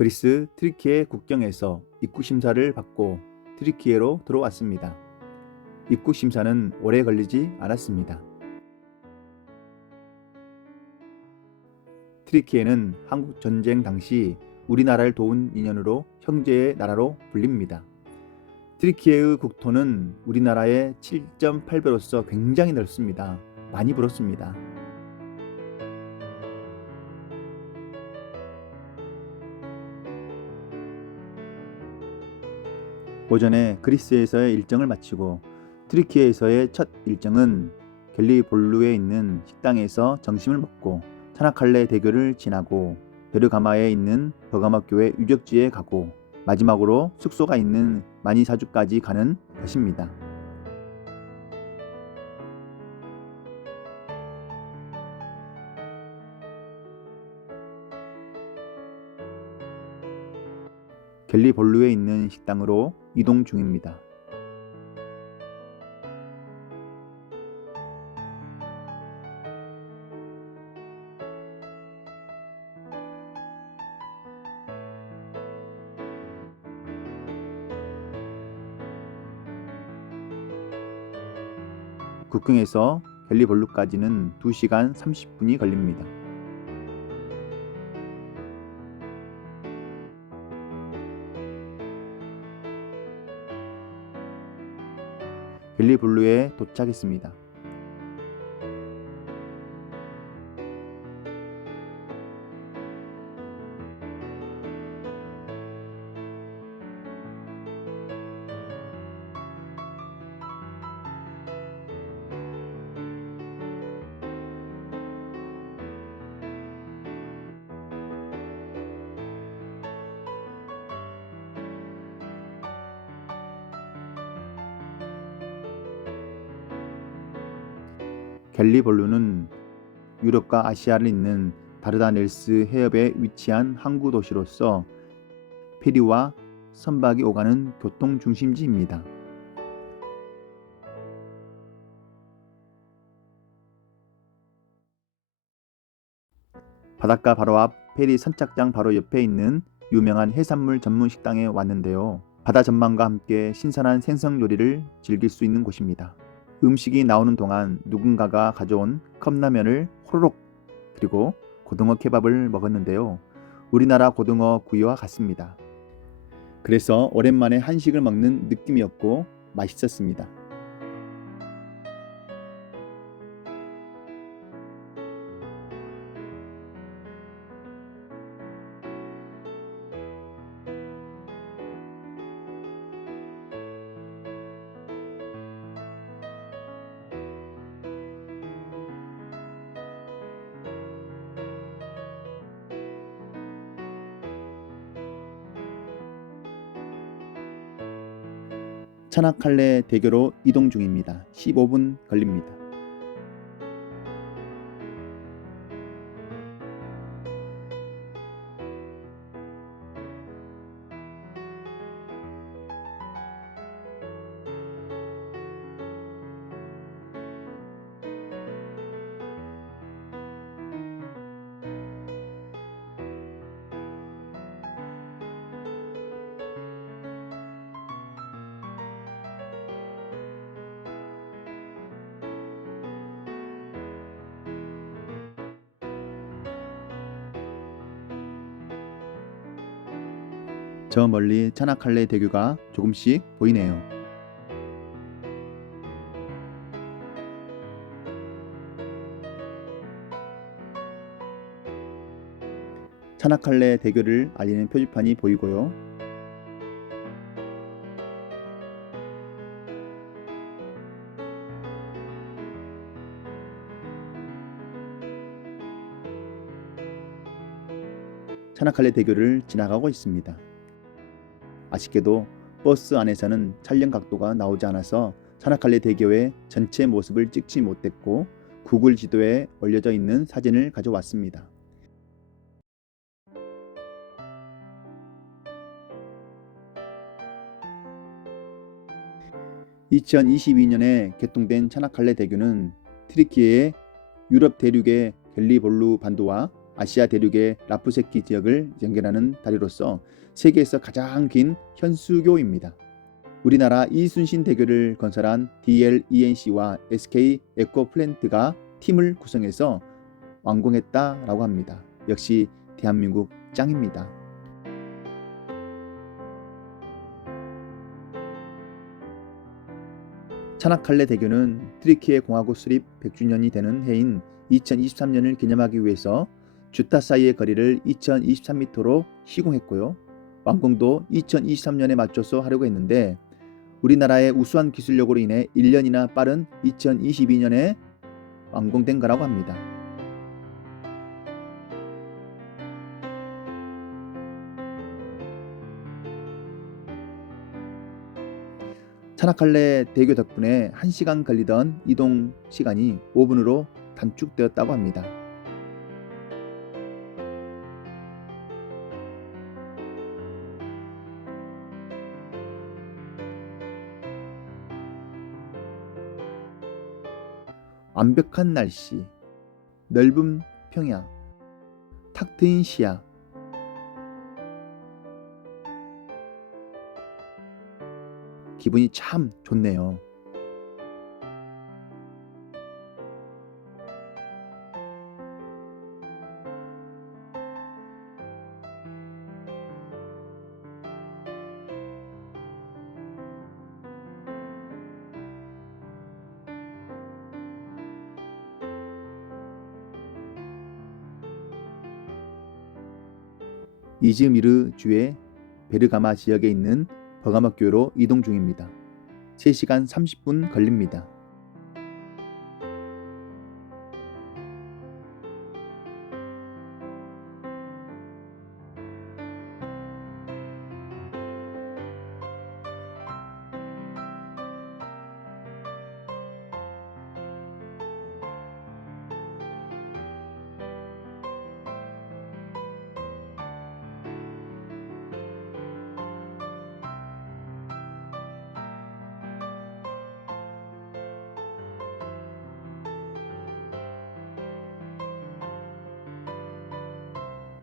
그리스 트리키에 국경에서 입국 심사를 받고 트리키예로 들어왔습니다. 입국 심사는 오래 걸리지 않았습니다. 트리키예는 한국 전쟁 당시 우리나라를 도운 인연으로 형제의 나라로 불립니다. 트리키예의 국토는 우리나라의 7.8배로서 굉장히 넓습니다. 많이 불었습니다. 오전에 그리스에서의 일정을 마치고 트리키예에서의 첫 일정은 갤리볼루에 있는 식당에서 점심을 먹고 차나칼레 대교를 지나고 베르가마에 있는 버가마 교회 유적지에 가고 마지막으로 숙소가 있는 마니사주까지 가는 것입니다. 갤리볼루에 있는 식당으로 이동 중입니다. 국경에서 갤리볼루까지는 2시간 30분이 걸립니다. 갤리볼루에 도착했습니다. 갤리볼루는 유럽과 아시아를 잇는 다르다넬스 해협에 위치한 항구 도시로서 페리와 선박이 오가는 교통 중심지입니다. 바닷가 바로 앞 페리 선착장 바로 옆에 있는 유명한 해산물 전문 식당에 왔는데요. 바다 전망과 함께 신선한 생선 요리를 즐길 수 있는 곳입니다. 음식이 나오는 동안 누군가가 가져온 컵라면을 호로록 그리고 고등어 케밥을 먹었는데요. 우리나라 고등어 구이와 같습니다. 그래서 오랜만에 한식을 먹는 느낌이었고 맛있었습니다. 차나칼레 대교로 이동 중입니다. 15분 걸립니다. 저 멀리 차나칼레 대교가 조금씩 보이네요. 차나칼레 대교를 알리는 표지판이 보이고요. 차나칼레 대교를 지나가고 있습니다. 아쉽게도 버스 안에서는 촬영 각도가 나오지 않아서 차나칼레 대교의 전체 모습을 찍지 못했고 구글 지도에 올려져 있는 사진을 가져왔습니다. (2022년에) 개통된 차나칼레 대교는 트리키예의 유럽 대륙의 갤리볼루 반도와 아시아 대륙의 라프세키 지역을 연결하는 다리로서 세계에서 가장 긴 현수교입니다. 우리나라 이순신 대교를 건설한 DLENC와 SK 에코플랜트가 팀을 구성해서 완공했다라고 합니다. 역시 대한민국 짱입니다. 차나칼레 대교는 트리키에 공화국 수립 100주년이 되는 해인 2023년을 기념하기 위해서 주타 사이의 거리를 2023m로 시공했고요. 완공도 2023년에 맞춰서 하려고 했는데 우리나라의 우수한 기술력으로 인해 1년이나 빠른 2022년에 완공된 거라고 합니다. 차나칼레 대교 덕분에 1시간 걸리던 이동 시간이 5분으로 단축되었다고 합니다. 완벽한 날씨, 넓은 평야, 탁 트인 시야, 기분이 참 좋네요. 이즈미르 주의 베르가마 지역에 있는 버가모 교회로 이동 중입니다. 3시간 30분 걸립니다.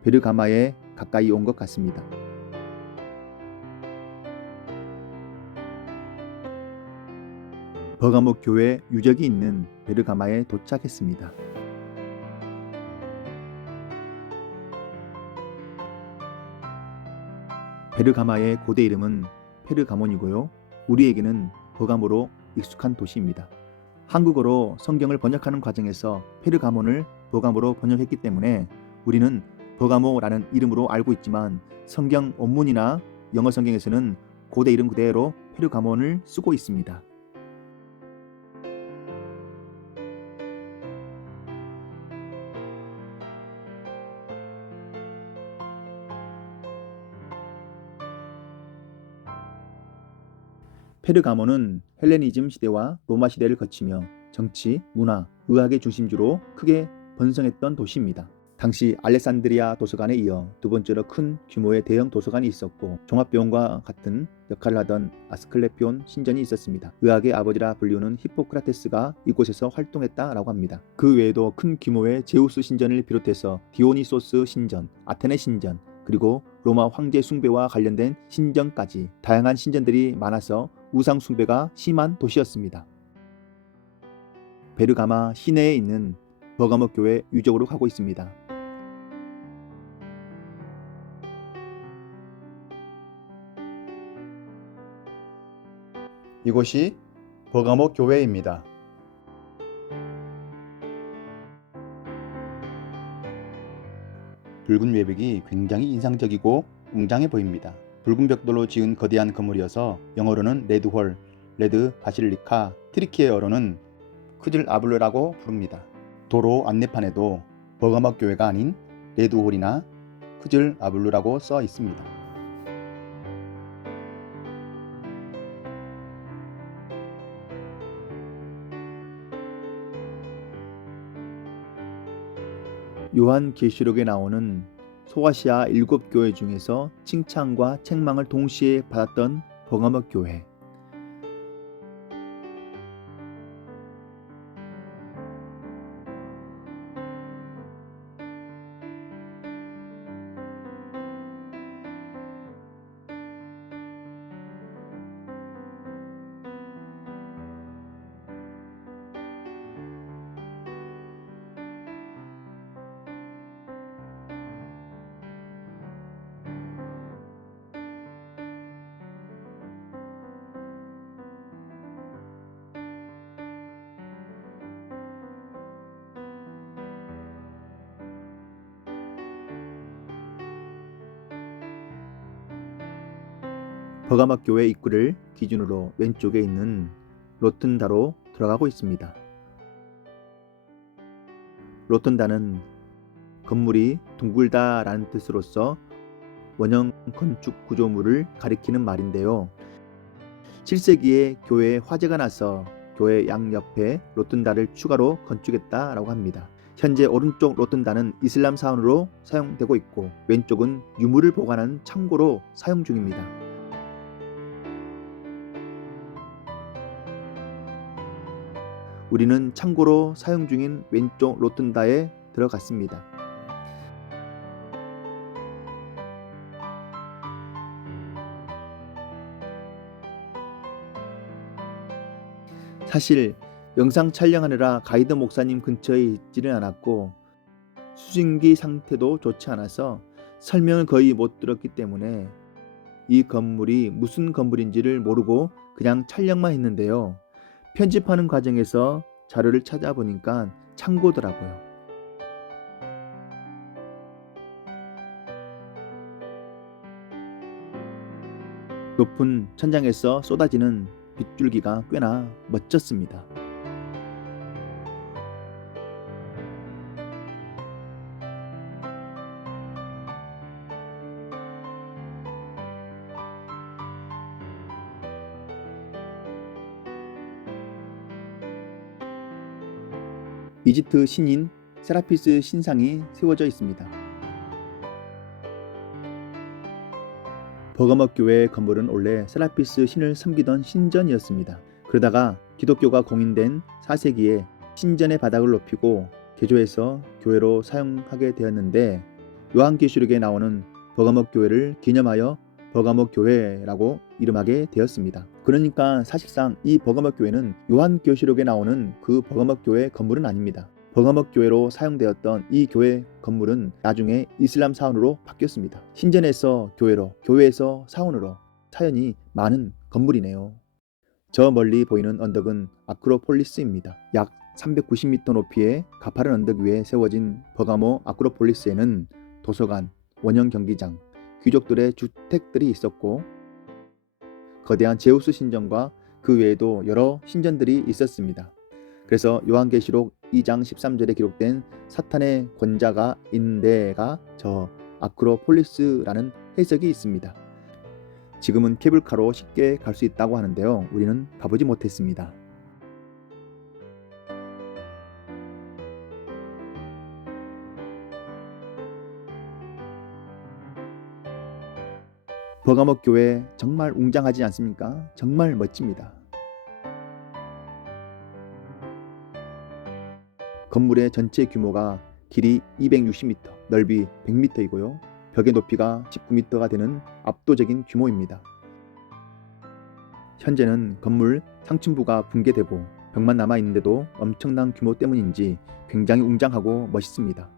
베르가마에 가까이 온 것 같습니다. 버가모 교회 유적이 있는 베르가마에 도착했습니다. 베르가마의 고대 이름은 페르가몬이고요. 우리에게는 버가모로 익숙한 도시입니다. 한국어로 성경을 번역하는 과정에서 페르가몬을 버가모로 번역했기 때문에 우리는 버가모라는 이름으로 알고 있지만 성경 원문이나 영어 성경에서는 고대 이름 그대로 페르가몬을 쓰고 있습니다. 페르가몬은 헬레니즘 시대와 로마 시대를 거치며 정치, 문화, 의학의 중심지로 크게 번성했던 도시입니다. 당시 알렉산드리아 도서관에 이어 두 번째로 큰 규모의 대형 도서관이 있었고 종합병원과 같은 역할을 하던 아스클레피온 신전이 있었습니다. 의학의 아버지라 불리우는 히포크라테스가 이곳에서 활동했다라고 합니다. 그 외에도 큰 규모의 제우스 신전을 비롯해서 디오니소스 신전, 아테네 신전, 그리고 로마 황제 숭배와 관련된 신전까지 다양한 신전들이 많아서 우상 숭배가 심한 도시였습니다. 베르가마 시내에 있는 버가모 교회 유적으로 가고 있습니다. 이곳이 버가모 교회입니다. 붉은 외벽이 굉장히 인상적이고 웅장해 보입니다. 붉은 벽돌로 지은 거대한 건물이어서 영어로는 레드홀, 레드 바실리카, 트리키에어로는 크즐 아블르라고 부릅니다. 도로 안내판에도 버가모 교회가 아닌 레드홀이나 크즐 아블르라고 써 있습니다. 요한계시록에 나오는 소아시아 7교회 중에서 칭찬과 책망을 동시에 받았던 버가모 교회. 버가목 교회 입구를 기준으로 왼쪽에 있는 로튼다로 들어가고 있습니다. 로튼다는 건물이 둥글다라는 뜻으로서 원형 건축 구조물을 가리키는 말인데요. 7세기에 교회에 화재가 나서 교회 양옆에 로튼다를 추가로 건축했다라고 합니다. 현재 오른쪽 로튼다는 이슬람 사원으로 사용되고 있고 왼쪽은 유물을 보관하는 창고로 사용 중입니다. 우리는 창고로 사용 중인 왼쪽 로튼다에 들어갔습니다. 사실 영상 촬영하느라 가이드 목사님 근처에 있지는 않았고 수증기 상태도 좋지 않아서 설명을 거의 못 들었기 때문에 이 건물이 무슨 건물인지를 모르고 그냥 촬영만 했는데요. 편집하는 과정에서 자료를 찾아보니까 창고더라고요. 높은 천장에서 쏟아지는 빗줄기가 꽤나 멋졌습니다. 이집트 신인 세라피스 신상이 세워져 있습니다. 버가목 교회 건물은 원래 세라피스 신을 섬기던 신전이었습니다. 그러다가 기독교가 공인된 4세기에 신전의 바닥을 높이고 개조해서 교회로 사용하게 되었는데 요한계시록에 나오는 버가목 교회를 기념하여 버가목 교회라고 이름하게 되었습니다. 그러니까 사실상 이 버가목 교회는 요한계시록에 나오는 그 버가목 교회 건물은 아닙니다. 버가목 교회로 사용되었던 이 교회 건물은 나중에 이슬람 사원으로 바뀌었습니다. 신전에서 교회로, 교회에서 사원으로 사연이 많은 건물이네요. 저 멀리 보이는 언덕은 아크로폴리스입니다. 약 390m 높이의 가파른 언덕 위에 세워진 버가모 아크로폴리스에는 도서관, 원형 경기장, 귀족들의 주택들이 있었고 거대한 제우스 신전과 그 외에도 여러 신전들이 있었습니다. 그래서 요한계시록 2장 13절에 기록된 사탄의 권자가 있는 데가 저 아크로폴리스라는 해석이 있습니다. 지금은 케이블카로 쉽게 갈 수 있다고 하는데요. 우리는 가보지 못했습니다. 버가목 교회 정말 웅장하지 않습니까? 정말 멋집니다. 건물의 전체 규모가 길이 260m, 넓이 100m이고요. 벽의 높이가 19m가 되는 압도적인 규모입니다. 현재는 건물 상층부가 붕괴되고 벽만 남아있는데도 엄청난 규모 때문인지 굉장히 웅장하고 멋있습니다.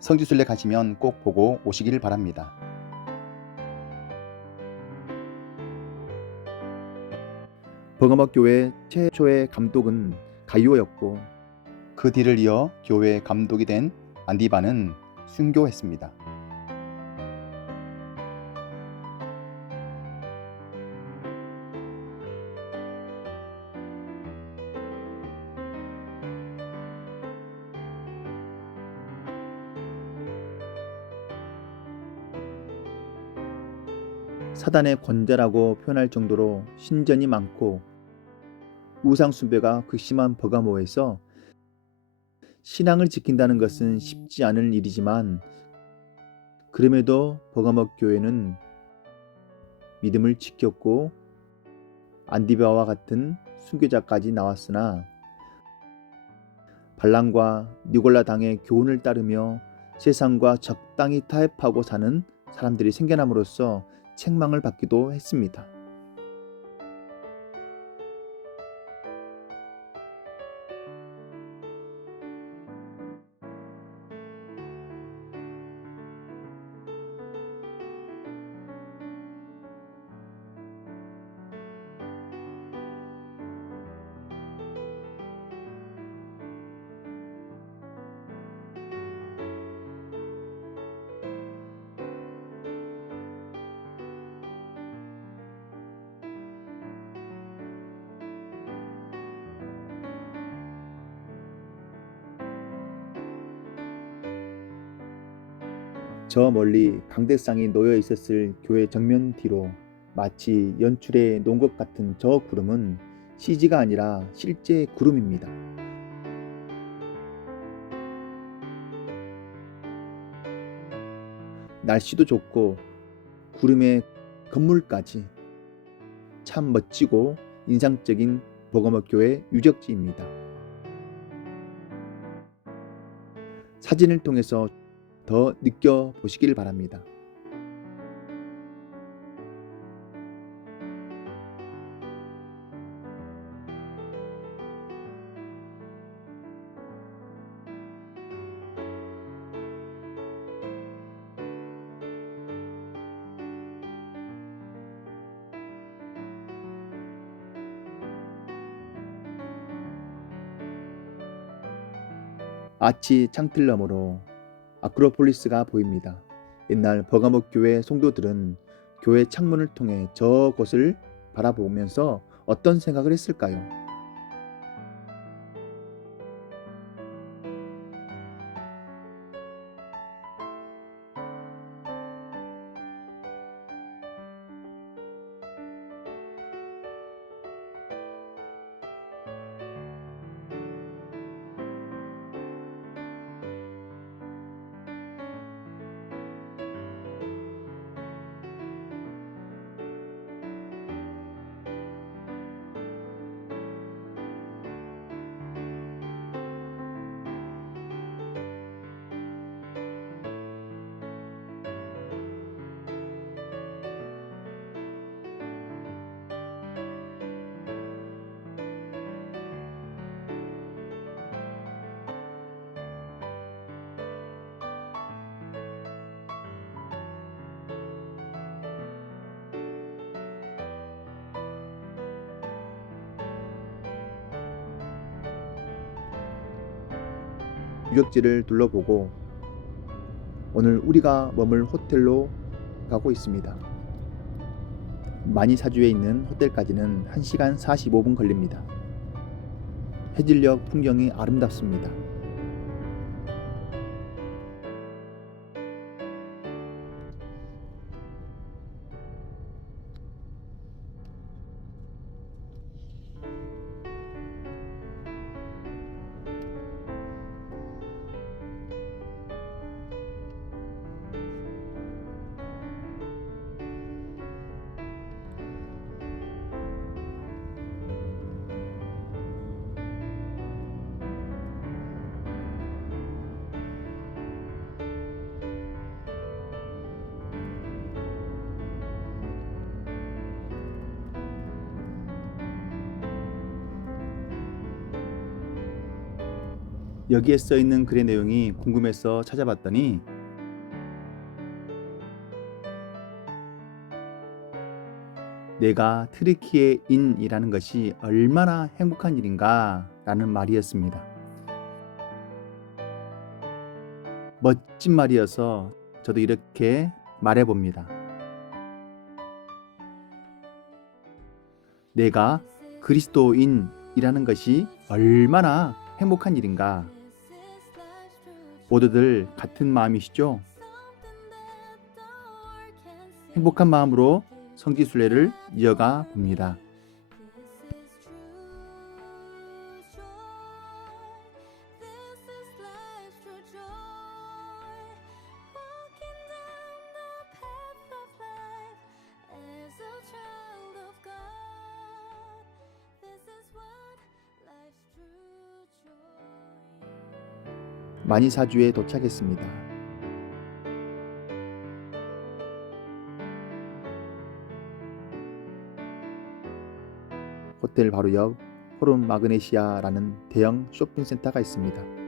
성지순례 가시면 꼭 보고 오시길 바랍니다. 버가목 교회 최초의 감독은 가이오였고 그 뒤를 이어 교회 감독이 된 안디바는 순교했습니다. 사단의 권자라고 표현할 정도로 신전이 많고 우상 숭배가 극심한 버가모에서 신앙을 지킨다는 것은 쉽지 않은 일이지만 그럼에도 버가목 교회는 믿음을 지켰고 안디바와 같은 순교자까지 나왔으나 발람과 니골라 당의 교훈을 따르며 세상과 적당히 타협하고 사는 사람들이 생겨남으로써 책망을 받기도 했습니다. 저 멀리 강대상이 놓여 있었을 교회 정면 뒤로 마치 연출에 놓은 것 같은 저 구름은 CG가 아니라 실제 구름입니다. 날씨도 좋고 구름에 건물까지 참 멋지고 인상적인 버거머교회 유적지입니다. 사진을 통해서 더 느껴보시길 바랍니다. 아치 창틀 너머로 아크로폴리스가 보입니다. 옛날 버가모 교회 성도들은 교회 창문을 통해 저곳을 바라보면서 어떤 생각을 했을까요? 유적지를 둘러보고 오늘 우리가 머물 호텔로 가고 있습니다. 마니사주에 있는 호텔까지는 1시간 45분 걸립니다. 해질녘 풍경이 아름답습니다. 여기에 써 있는 글의 내용이 궁금해서 찾아봤더니 내가 트리키예인이라는 것이 얼마나 행복한 일인가 라는 말이었습니다. 멋진 말이어서 저도 이렇게 말해봅니다. 내가 그리스도인이라는 것이 얼마나 행복한 일인가. 모두들 같은 마음이시죠? 행복한 마음으로 성지순례를 이어가 봅니다. 마니사주에 도착했습니다. 호텔 바로 옆 포rum 마그네시아라는 대형 쇼핑센터가 있습니다.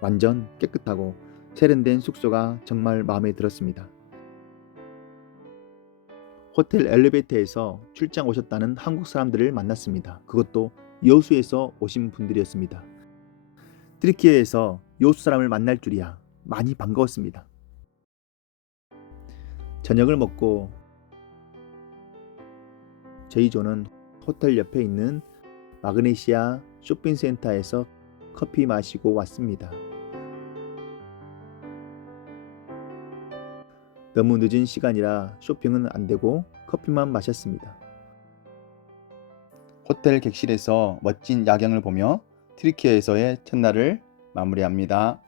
완전 깨끗하고 세련된 숙소가 정말 마음에 들었습니다. 호텔 엘리베이터에서 출장 오셨다는 한국 사람들을 만났습니다. 그것도 여수에서 오신 분들이었습니다. 트리키에에서 여수 사람을 만날 줄이야. 많이 반가웠습니다. 저녁을 먹고 저희 조는 호텔 옆에 있는 마그네시아 쇼핑센터에서 커피 마시고 왔습니다. 너무 늦은 시간이라 쇼핑은 안 되고 커피만 마셨습니다. 호텔 객실에서 멋진 야경을 보며 트리키에에서의 첫날을 마무리합니다.